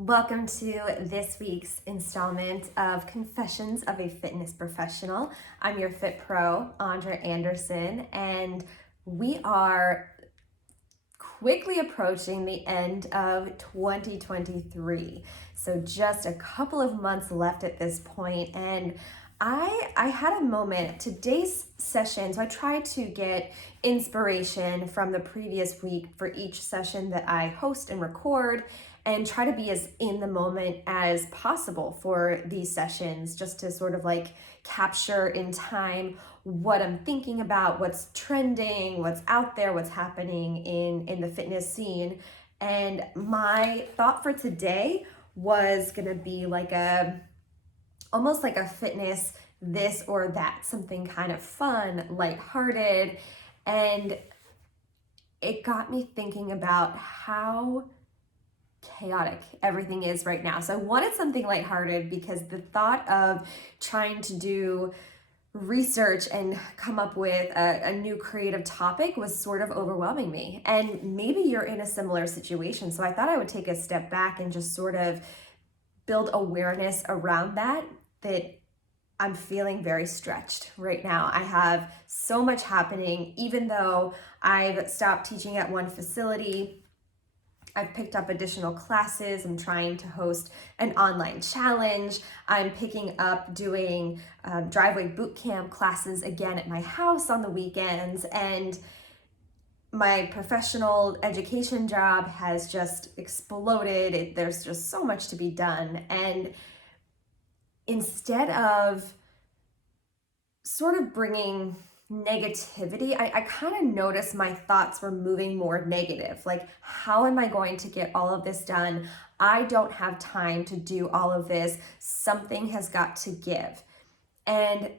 Welcome to this week's installment of Confessions of a Fitness Professional. I'm your Fit Pro, Andrea Anderson, and we are quickly approaching the end of 2023. So just a couple of months left at this point, and I had a moment today's session. So I tried to get inspiration from the previous week for each session that I host and record, and try to be as in the moment as possible for these sessions, just to sort of like capture in time what I'm thinking about, what's trending, what's out there, what's happening in the fitness scene. And my thought for today was gonna be like almost like a fitness this or that, something kind of fun, lighthearted. And it got me thinking about how chaotic everything is right now. So I wanted something lighthearted because the thought of trying to do research and come up with a new creative topic was sort of overwhelming me. And maybe you're in a similar situation. So I thought I would take a step back and just sort of build awareness around that I'm feeling very stretched right now. I have so much happening. Even though I've stopped teaching at one facility, I've picked up additional classes. I'm trying to host an online challenge. I'm picking up doing driveway boot camp classes again at my house on the weekends. And my professional education job has just exploded. There's just so much to be done. And instead of sort of bringing negativity, I kind of noticed my thoughts were moving more negative. Like, how am I going to get all of this done? I don't have time to do all of this. Something has got to give. And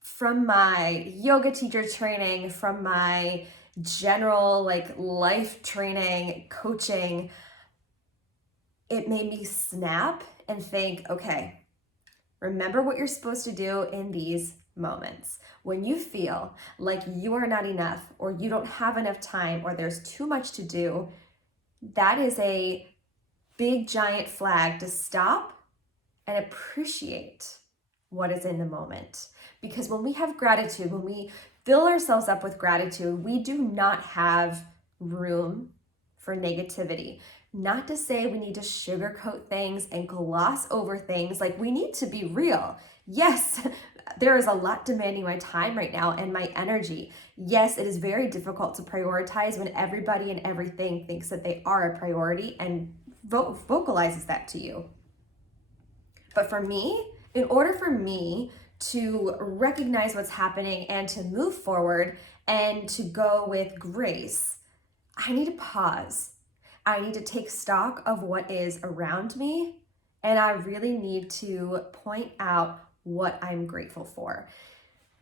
from my yoga teacher training, from my general like life training, coaching, it made me snap and think, okay, remember what you're supposed to do in these moments. When you feel like you are not enough, or you don't have enough time, or there's too much to do, that is a big giant flag to stop and appreciate what is in the moment. Because when we have gratitude, when we fill ourselves up with gratitude, we do not have room for negativity. Not to say we need to sugarcoat things and gloss over things. Like, we need to be real. Yes, there is a lot demanding my time right now and my energy. Yes, it is very difficult to prioritize when everybody and everything thinks that they are a priority and vocalizes that to you. But for me, in order for me to recognize what's happening and to move forward and to go with grace, I need to pause. I need to take stock of what is around me, and I really need to point out what I'm grateful for.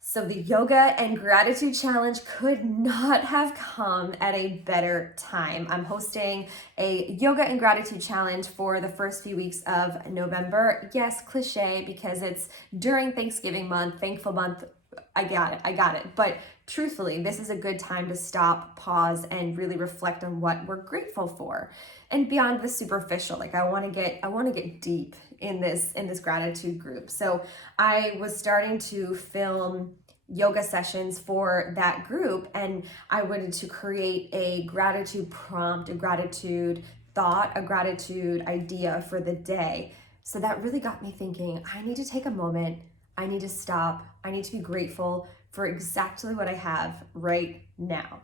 So the yoga and gratitude challenge could not have come at a better time. I'm hosting a yoga and gratitude challenge for the first few weeks of November. Yes, cliche, because it's during Thanksgiving month, thankful month. I got it. But truthfully, this is a good time to stop, pause, and really reflect on what we're grateful for. And beyond the superficial, like I want to get deep in this gratitude group. So I was starting to film yoga sessions for that group, and I wanted to create a gratitude prompt, a gratitude thought, a gratitude idea for the day. So that really got me thinking, I need to take a moment. I need to stop. I need to be grateful for exactly what I have right now.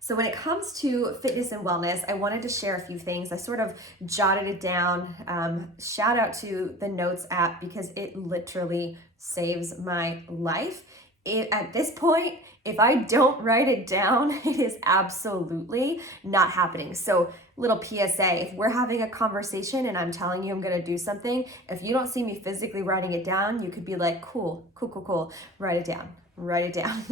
So when it comes to fitness and wellness, I wanted to share a few things. I sort of jotted it down. Shout out to the Notes app, because it literally saves my life. At this point, if I don't write it down, it is absolutely not happening. So little PSA, if we're having a conversation and I'm telling you I'm gonna do something, if you don't see me physically writing it down, you could be like, cool, write it down. Write it down.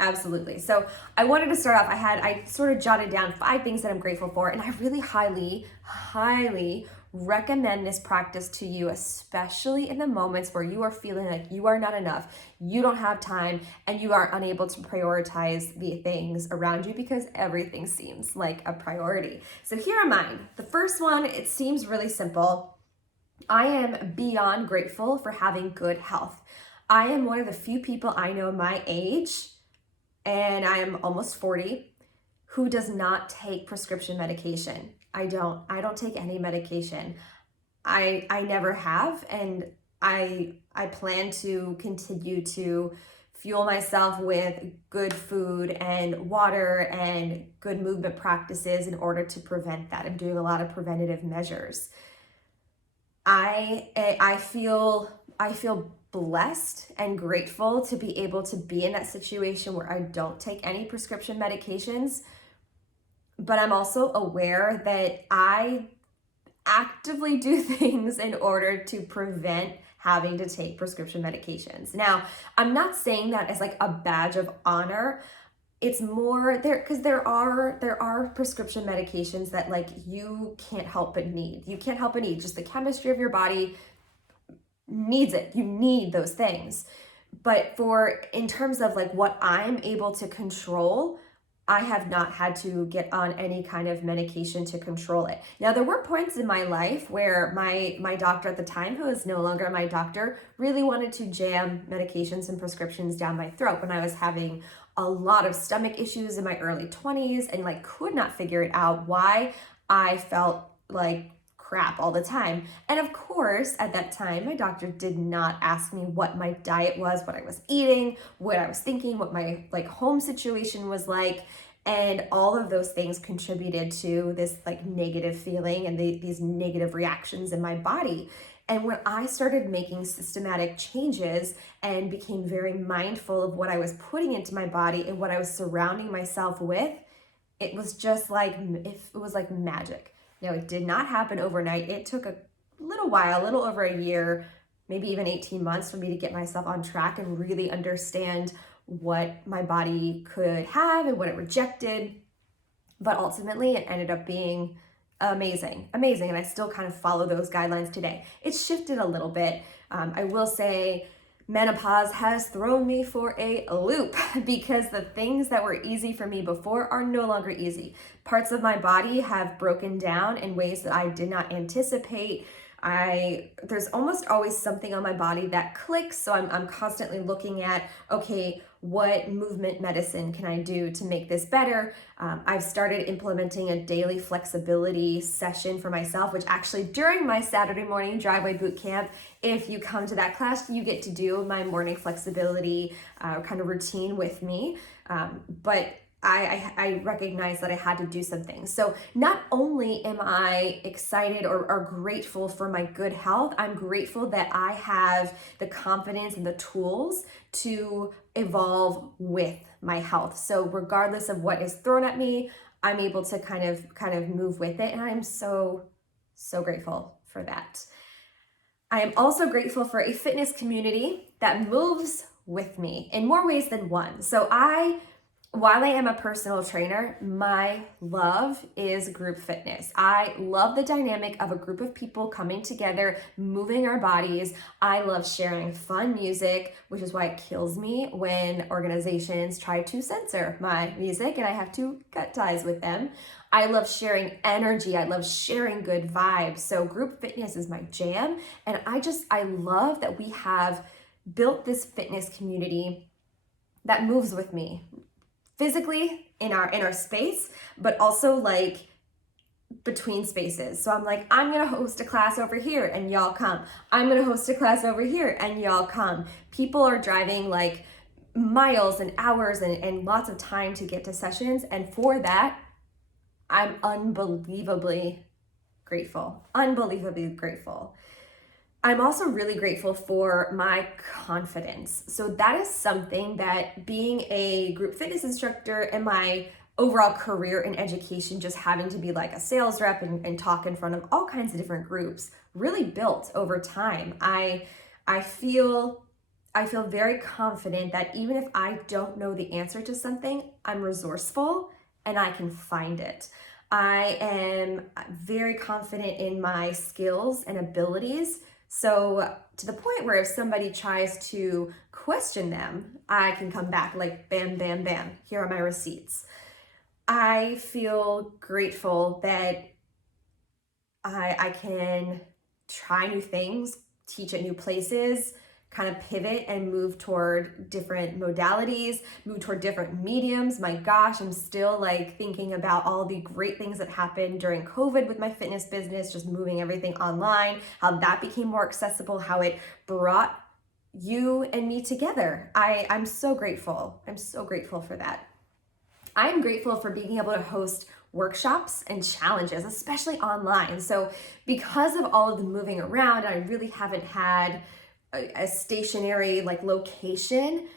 Absolutely. So I wanted to start off, I sort of jotted down 5 things that I'm grateful for, and I really highly recommend this practice to you, especially in the moments where you are feeling like you are not enough, you don't have time, and you are unable to prioritize the things around you because everything seems like a priority. So here are mine. The first one, it seems really simple. I am beyond grateful for having good health. I am one of the few people I know my age, and I am almost 40, who does not take prescription medication. I don't take any medication. I never have, and I plan to continue to fuel myself with good food and water and good movement practices in order to prevent that. I'm doing a lot of preventative measures. I feel blessed and grateful to be able to be in that situation where I don't take any prescription medications, but I'm also aware that I actively do things in order to prevent having to take prescription medications. Now, I'm not saying that as like a badge of honor. It's more there because there are prescription medications that like you can't help but need. You can't help but need. Just the chemistry of your body needs it. You need those things. But in terms of like what I'm able to control, I have not had to get on any kind of medication to control it. Now, there were points in my life where my doctor at the time, who is no longer my doctor, really wanted to jam medications and prescriptions down my throat when I was having a lot of stomach issues in my early 20s and like could not figure it out why I felt like crap all the time. And of course, at that time, my doctor did not ask me what my diet was, what I was eating, what I was thinking, what my like home situation was like. And all of those things contributed to this like negative feeling and these negative reactions in my body. And when I started making systematic changes and became very mindful of what I was putting into my body and what I was surrounding myself with, it was just like, it was like magic. Now, it did not happen overnight. It took a little while, a little over a year, maybe even 18 months for me to get myself on track and really understand what my body could have and what it rejected. But ultimately, it ended up being amazing. And I still kind of follow those guidelines today. It's shifted a little bit. I will say menopause has thrown me for a loop because the things that were easy for me before are no longer easy. Parts of my body have broken down in ways that I did not anticipate. There's almost always something on my body that clicks. So I'm constantly looking at, okay, what movement medicine can I do to make this better? I've started implementing a daily flexibility session for myself, which actually during my Saturday morning driveway boot camp, if you come to that class, you get to do my morning flexibility kind of routine with me. But I recognized that I had to do something. So not only am I excited or grateful for my good health, I'm grateful that I have the confidence and the tools to evolve with my health. So regardless of what is thrown at me, I'm able to kind of move with it. And I'm so grateful for that. I am also grateful for a fitness community that moves with me in more ways than one. So while I am a personal trainer, my love is group fitness. I love the dynamic of a group of people coming together, moving our bodies. I love sharing fun music, which is why it kills me when organizations try to censor my music and I have to cut ties with them. I love sharing energy. I love sharing good vibes. So group fitness is my jam. And I love that we have built this fitness community that moves with me. Physically in our space, but also like between spaces. So I'm like, I'm gonna host a class over here and y'all come. I'm gonna host a class over here and y'all come. People are driving like miles and hours and lots of time to get to sessions. And for that, I'm unbelievably grateful. I'm also really grateful for my confidence. So that is something that being a group fitness instructor and my overall career in education, just having to be like a sales rep and talk in front of all kinds of different groups, really built over time. I feel I feel very confident that even if I don't know the answer to something, I'm resourceful and I can find it. I am very confident in my skills and abilities. So to the point where if somebody tries to question them, I can come back like bam, bam, bam. Here are my receipts. I feel grateful that I can try new things, teach at new places, kind of pivot and move toward different modalities, move toward different mediums. My gosh, I'm still like thinking about all the great things that happened during COVID with my fitness business, just moving everything online, how that became more accessible, how it brought you and me together. I'm so grateful. I'm so grateful for that. I'm grateful for being able to host workshops and challenges, especially online. So because of all of the moving around, I really haven't had a stationary like location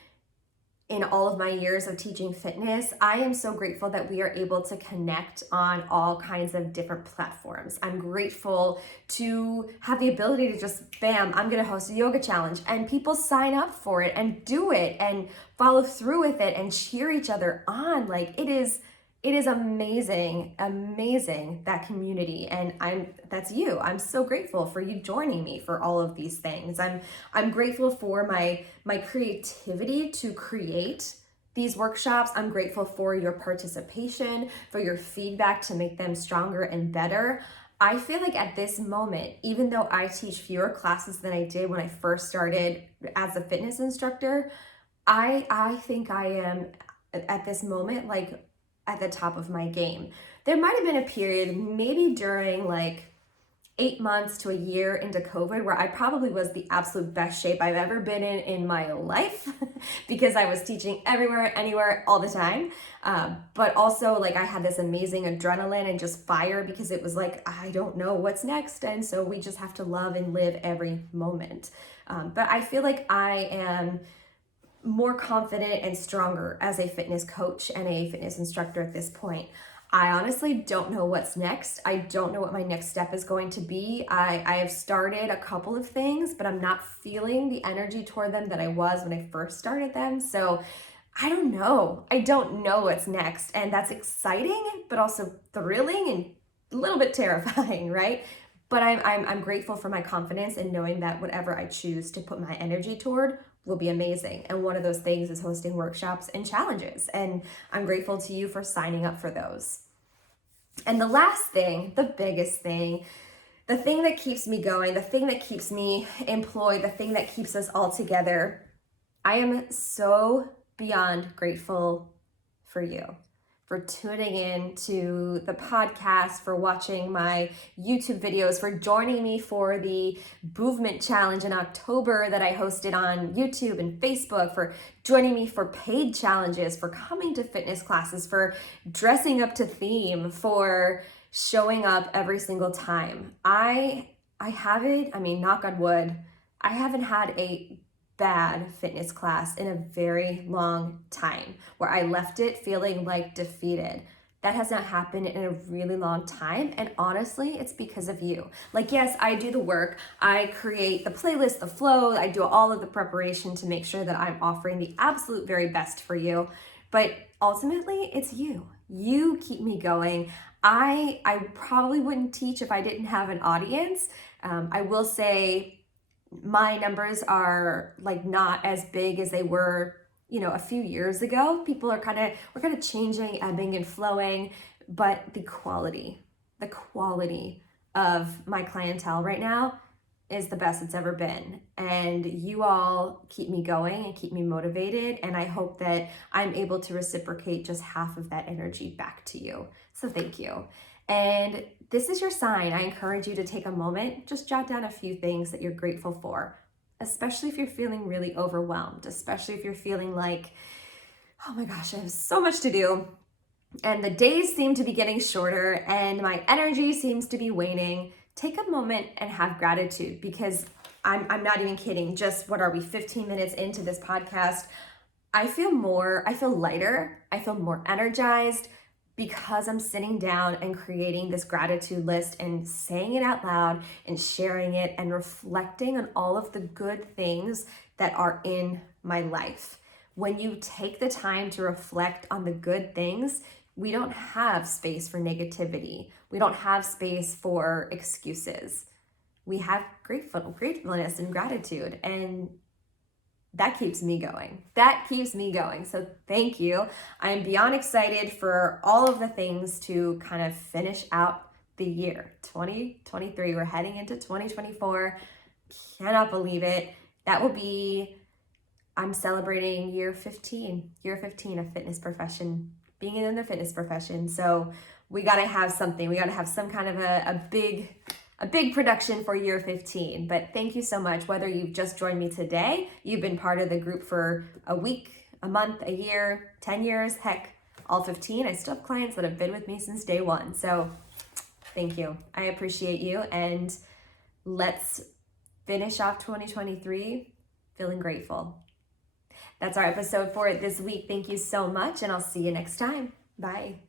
in all of my years of teaching fitness. I am so grateful that we are able to connect on all kinds of different platforms. I'm grateful to have the ability to just, bam, I'm gonna host a yoga challenge and people sign up for it and do it and follow through with it and cheer each other on. Like it is amazing, that community. And that's you. I'm so grateful for you joining me for all of these things. I'm grateful for my creativity to create these workshops. I'm grateful for your participation, for your feedback to make them stronger and better. I feel like at this moment, even though I teach fewer classes than I did when I first started as a fitness instructor, I think I am at this moment like at the top of my game. There might have been a period, maybe during like 8 months to a year into COVID, where I probably was the absolute best shape I've ever been in my life because I was teaching everywhere, anywhere, all the time. But also like I had this amazing adrenaline and just fire because it was like, I don't know what's next. And so we just have to love and live every moment. But I feel like I am more confident and stronger as a fitness coach and a fitness instructor at this point. I honestly don't know what's next. I don't know what my next step is going to be. I have started a couple of things, but I'm not feeling the energy toward them that I was when I first started them. So I don't know. I don't know what's next. And that's exciting, but also thrilling and a little bit terrifying, right? But I'm grateful for my confidence in knowing that whatever I choose to put my energy toward will be amazing. And one of those things is hosting workshops and challenges. And I'm grateful to you for signing up for those. And the last thing, the biggest thing, the thing that keeps me going, the thing that keeps me employed, the thing that keeps us all together, I am so beyond grateful for you, for tuning in to the podcast, for watching my YouTube videos, for joining me for the Movement Challenge in October that I hosted on YouTube and Facebook, for joining me for paid challenges, for coming to fitness classes, for dressing up to theme, for showing up every single time. I haven't, knock on wood, I haven't had a bad fitness class in a very long time where I left it feeling like defeated. That has not happened in a really long time. And honestly, it's because of you. Like, yes, I do the work. I create the playlist, the flow. I do all of the preparation to make sure that I'm offering the absolute very best for you. But ultimately, it's you. You keep me going. I probably wouldn't teach if I didn't have an audience. I will say, my numbers are like not as big as they were, a few years ago. People are we're kind of changing, ebbing and flowing, but the quality of my clientele right now is the best it's ever been. And you all keep me going and keep me motivated. And I hope that I'm able to reciprocate just half of that energy back to you. So thank you. And this is your sign. I encourage you to take a moment, just jot down a few things that you're grateful for, especially if you're feeling really overwhelmed, especially if you're feeling like, oh my gosh, I have so much to do. And the days seem to be getting shorter and my energy seems to be waning. Take a moment and have gratitude, because I'm not even kidding. Just what are we, 15 minutes into this podcast? I feel lighter. I feel more energized. because I'm sitting down and creating this gratitude list and saying it out loud and sharing it and reflecting on all of the good things that are in my life. When you take the time to reflect on the good things, we don't have space for negativity. We don't have space for excuses. We have gratefulness and gratitude, and that keeps me going. That keeps me going. So thank you. I am beyond excited for all of the things to kind of finish out the year 2023. We're heading into 2024. Cannot believe it. That will be, I'm celebrating year 15 of fitness profession, being in the fitness profession. So we got to have something. We got to have some kind of a big production for year 15. But thank you so much. Whether you've just joined me today, you've been part of the group for a week, a month, a year, 10 years, heck, all 15. I still have clients that have been with me since day one. So thank you. I appreciate you. And let's finish off 2023 feeling grateful. That's our episode for this week. Thank you so much, and I'll see you next time. Bye.